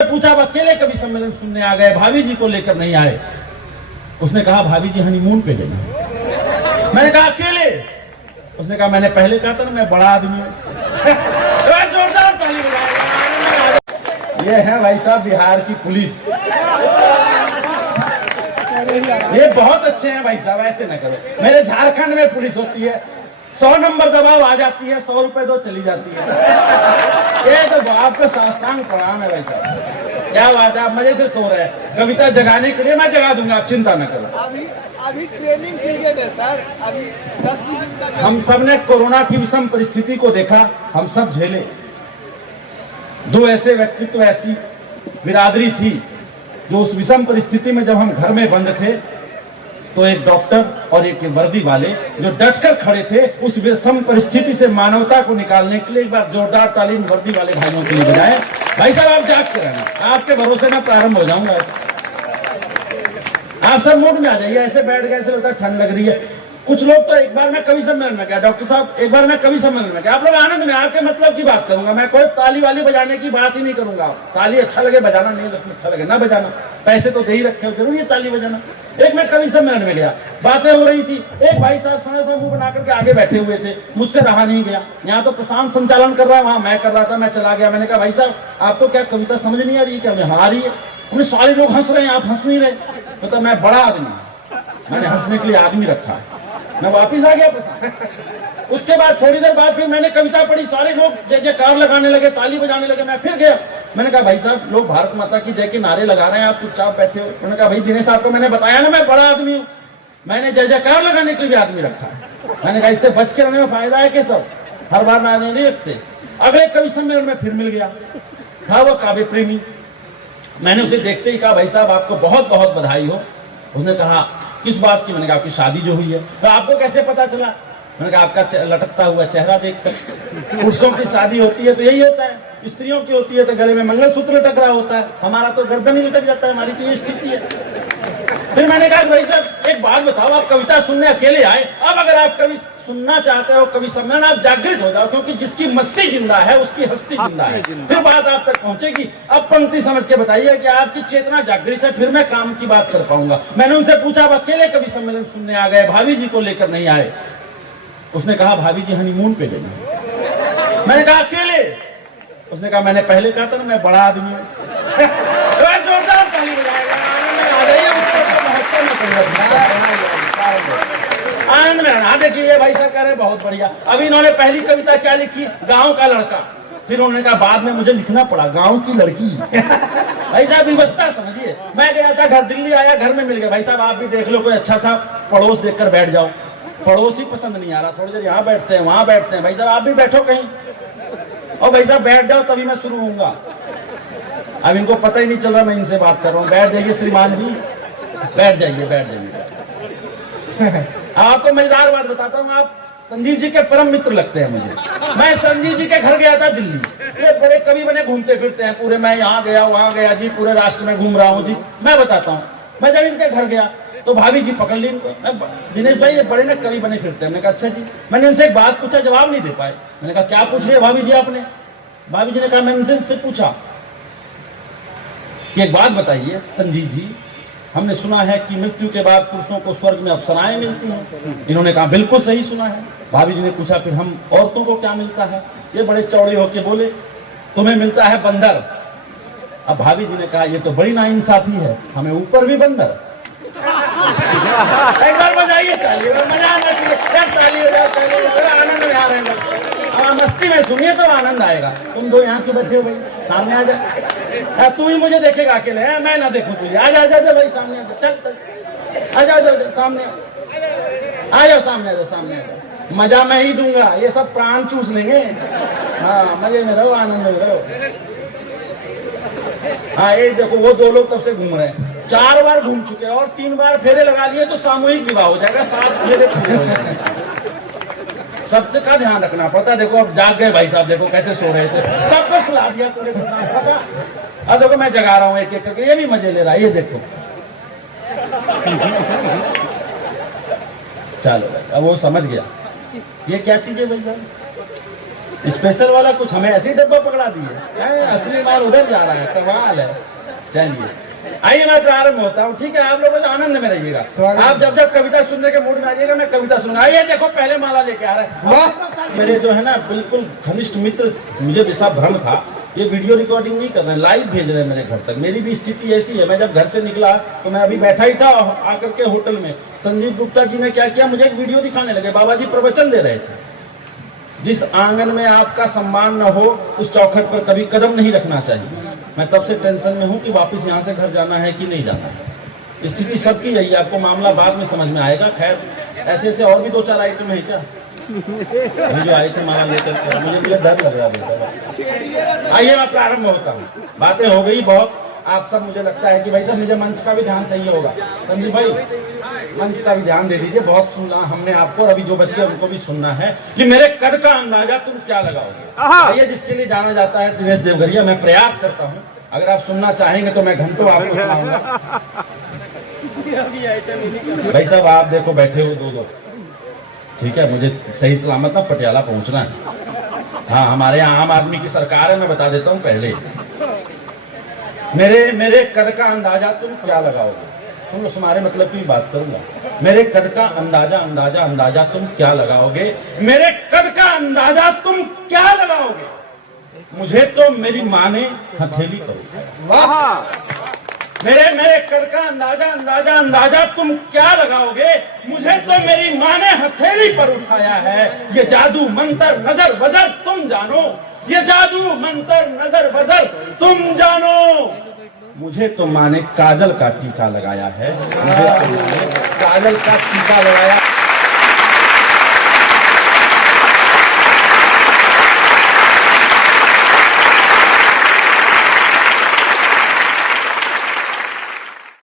पूछा आप अकेले कभी सम्मेलन सुनने आ गए, भाभी जी को लेकर नहीं आए? उसने कहा भाभी जी हनीमून पे गई। मैंने कहा अकेले? उसने कहा मैंने पहले कहा था ना मैं बड़ा आदमी हूं। जोरदार ताली बजाएं। ये है भाई साहब बिहार की पुलिस, ये बहुत अच्छे हैं भाई साहब, ऐसे न करो। मेरे झारखंड में पुलिस होती है, 100 नंबर दबाव आ जाती है, 100 रुपए दो चली जाती है। ये तो आपका साष्टांग प्रणाम है भाई साहब, क्या बात है, आप मजे से सो रहे हैं। कविता जगाने के लिए मैं जगा दूंगा, आप चिंता न करो। अभी ट्रेनिंग पीरियड है सर, अभी 10 दिन तक। हम सब ने कोरोना की विषम परिस्थिति को देखा, हम सब झेले। दो ऐसे व्यक्तित्व, ऐसी बिरादरी थी जो उस विषम परिस्थिति में जब हम घर में बंद थे तो एक डॉक्टर और एक वर्दी वाले जो डटकर खड़े थे उस विषम परिस्थिति से मानवता को निकालने के लिए। एक बार जोरदार तालीम वर्दी वाले भाइयों के लिए बजाएं। भाई साहब आप जागते रहना, आपके भरोसे में प्रारंभ हो जाऊंगा। आप सब मूड में आ जाइए, ऐसे बैठ गए ऐसे लगता है ठंड लग रही है। कुछ लोग तो एक बार मैं कवि सम्मेलन में गया, डॉक्टर साहब एक बार मैं कवि सम्मेलन में गया, आप लोग आनंद में आपके मतलब की बात करूंगा, मैं कोई ताली वाली बजाने की बात ही नहीं करूंगा। ताली अच्छा लगे बजाना, नहीं अच्छा लगे ना बजाना, पैसे तो दे ही रखे हो, जरूरी है ताली बजाना। एक मैं कवि सम्मेलन में गया, बातें हो रही थी, एक भाई साहब सड़ा सा मुंह बना करके आगे बैठे हुए थे, मुझसे रहा नहीं गया। यहाँ तो प्रशांत संचालन कर रहा है, वहां मैं कर रहा था, मैं चला गया। मैंने कहा भाई साहब आपको क्या कविता समझ नहीं आ रही है क्या? मैं आ रही है। उन्हें सारे लोग हंस रहे हैं, आप हंस नहीं रहे। मतलब मैं बड़ा आदमी, मैंने हंसने के लिए आदमी रखा। मैं वापिस आ गया प्रशांत। उसके बाद थोड़ी देर बाद फिर मैंने कविता पढ़ी, सारे लोग जय जयकार लगाने लगे, ताली बजाने लगे। मैं फिर गया, मैंने कहा भाई साहब लोग भारत माता की जय के नारे लगा रहे हैं, आप चुपचाप बैठे हो। उन्होंने कहा भाई दिनेश साहब को मैंने बताया ना मैं बड़ा आदमी हूँ, मैंने जय जयकार लगाने के लिए भी आदमी रखा है। मैंने कहा इससे बच के रहने में फायदा है कि सब हर बार नारे नहीं रखते। अगले कवि सम्मेलन में फिर मिल गया, था वो काव्य प्रेमी। मैंने उसे देखते ही कहा भाई साहब आपको बहुत बहुत बधाई हो। उसने कहा किस बात की? मैंने कहा आपकी शादी जो हुई है। तो आपको कैसे पता चला? मैंने कहा आपका लटकता हुआ चेहरा देखकर। पुरुषों की शादी होती है तो यही होता है, स्त्रियों की होती है तो गले में मंगलसूत्र लटक रहा होता है, हमारा तो गर्दन ही लटक जाता है, हमारी तो ये स्थिति है। फिर मैंने कहा भाई साहब एक बात बताओ, आप कविता सुनने अकेले आए, अब अगर आप कवि सुनना चाहते हो कवि सम्मेलन, आप जागृत हो जाओ, क्योंकि जिसकी मस्ती जिंदा है उसकी हस्ती जिंदा है। फिर बात आप तक पहुंचेगी। अब पंक्ति समझ के बताइए कि आपकी चेतना जागृत है, फिर मैं काम की बात कर पाऊंगा। मैंने उनसे पूछा आप अकेले कवि सम्मेलन सुनने आ गए, भाभी जी को लेकर नहीं आए? उसने कहा भाभी जी हनीमून पे गई। मैंने कहा अकेले? उसने कहा मैंने पहले कहा था ना मैं बड़ा आदमी हूं। जोरदार ताली बजाएगा, आनंद में रहना। देखिए ये भाई साहब कह रहे हैं बहुत बढ़िया। अभी इन्होंने पहली कविता क्या लिखी? गांव का लड़का। फिर उन्होंने कहा बाद में मुझे लिखना पड़ा गांव की लड़की। भाई साहब व्यवस्था समझिए। मैं गया था घर, दिल्ली आया, घर में मिल गया। भाई साहब आप भी देख लो कोई अच्छा सा पड़ोस देखकर बैठ जाओ। पड़ोसी पसंद नहीं आ रहा, थोड़ी देर यहाँ बैठते हैं वहां बैठते हैं। भाई साहब आप भी बैठो कहीं, और भाई साहब बैठ जाओ तभी मैं शुरू होऊंगा। अब इनको पता ही नहीं चल रहा मैं इनसे बात कर रहा हूँ। बैठ जाइए श्रीमान जी, बैठ जाइए बैठ जाइए। आपको मजेदार बात बताता हूँ, आप संजीव जी के परम मित्र लगते हैं मुझे। मैं संजीव जी के घर गया था दिल्ली, ये बड़े कवि बने घूमते फिरते हैं पूरे, मैं यहाँ गया वहां गया जी, पूरे राष्ट्र में घूम रहा हूँ जी। मैं बताता हूँ, मैं जब इनके घर गया तो भाभी जी पकड़ ली इनको, दिनेश भाई ये बड़े ना कवि बने फिरते हैं। मैंने कहा अच्छा जी। मैंने इनसे एक बात पूछा, जवाब नहीं दे पाए। मैंने कहा क्या पूछ रहे भाभी जी आपने? भाभी जी ने कहा मैंने इनसे पूछा कि एक बात बताइए संजीव जी, हमने सुना है कि मृत्यु के बाद पुरुषों को स्वर्ग में अप्सराएं मिलती हैं। इन्होंने कहा बिल्कुल सही सुना है। भाभी जी ने पूछा फिर हम औरतों को क्या मिलता है? ये बड़े चौड़े होके बोले तुम्हें मिलता है बंदर। अब भाभी जी ने कहा ये तो बड़ी नाइंसाफी है, हमें ऊपर भी बंदर। एक बार बजाइए ताली, मजा आना चाहिए, ताली हो जाए, आनंद में आ रहे हैं। मस्ती में सुनिए तो आनंद आएगा। तुम दो यहाँ क्यों बैठे हो भाई? सामने आ जा। तू ही मुझे देखेगा अकेले है, मैं ना देखूं तुझे। आ जा भाई सामने आ जा, चल आ जाओ सामने आ जाओ, सामने आ जाओ, सामने आ जाओ। मजा मैं ही दूंगा, ये सब प्राण चूस लेंगे। हाँ मजे में रहो, आनंद में रहो। हाँ ये देखो वो दो लोग तब से घूम रहे हैं, 4 बार घूम चुके हैं और 3 बार फेरे लगा लिए तो सामूहिक विवाह हो जाएगा, 7 फेरे पूरे हो जाएंगे। सबसे का ध्यान रखना पड़ता है। देखो अब जाग गए भाई साहब, देखो कैसे सो रहे थे, सबको सुला दिया पूरे। अब देखो मैं जगा रहा हूँ एक एक करके, ये भी मजे ले रहा है, ये देखो। चलो भाई अब वो समझ गया ये क्या चीज है भाई साहब। स्पेशल वाला कुछ हमें ऐसे ही डब्बा पकड़ा दिए, असली माल उधर जा रहा है, कमाल है। चलिए आइए मैं प्रारंभ होता हूँ, ठीक है। आप लोग आनंद में रहिएगा, आप जब जब कविता सुनने के मूड में आइएगा मैं कविता सुनूंगा। आइए देखो पहले माला लेके आ रहे हैं मेरे जो है ना बिल्कुल घनिष्ठ मित्र, मुझे विषा भ्रम था ये वीडियो रिकॉर्डिंग नहीं कर रहे हैं, लाइव भेज रहे हैं मेरे घर तक। मेरी भी स्थिति ऐसी है, मैं जब घर से निकला तो मैं अभी बैठा ही था आकर के होटल में, संजीव गुप्ता जी ने क्या किया, मुझे एक वीडियो दिखाने लगे। बाबा जी प्रवचन दे रहे थे, जिस आंगन में आपका सम्मान न हो उस चौखट पर कभी कदम नहीं रखना चाहिए। मैं तब से टेंशन में हूं कि वापस यहां से घर जाना है कि नहीं जाना। स्थिति सबकी यही है, आपको मामला बाद में समझ में आएगा। खैर ऐसे ऐसे और भी 2-4 आइटम है क्या, अभी जो आए थे माला लेकर के, मुझे डर लग रहा बेटा। आइए मैं प्रारंभ होता हूँ, बातें हो गई बहुत। आप सब मुझे लगता है कि भाई साहब मुझे मंच का भी ध्यान चाहिए होगा, संजीव भाई मंच का भी ध्यान दे दीजिए। बहुत सुना हमने आपको और अभी जो बच्चे उनको भी सुनना है कि मेरे कद का अंदाजा तुम क्या लगाओगे। ये जिसके लिए जाना जाता है दिनेश देवघरिया, मैं प्रयास करता हूँ, अगर आप सुनना चाहेंगे तो मैं घंटों आपको सुनाऊंगा। भाई साहब आप देखो बैठे हो दो, ठीक है, मुझे सही सलामत ना पटियाला पहुंचना है। हाँ हमारे यहाँ आम आदमी की सरकार है, मैं बता देता हूँ पहले। मेरे कद का अंदाजा तुम क्या लगाओगे, तुम तुम्हारे मतलब की बात करूंगा। मेरे कद का अंदाजा तुम क्या लगाओगे, मेरे कद का अंदाजा तुम क्या लगाओगे, मुझे तो मेरी माँ ने हथेली करोगे। वाह। मेरे कद का अंदाजा तुम क्या लगाओगे, मुझे तो मेरी माँ ने हथेली पर उठाया है। ये जादू मंतर नजर बजर तुम जानो, ये जादू मंतर नजर बजर तुम जानो। मुझे तो माँ ने काजल का टीका लगाया है, मुझे तो माँ ने काजल का टीका लगाया।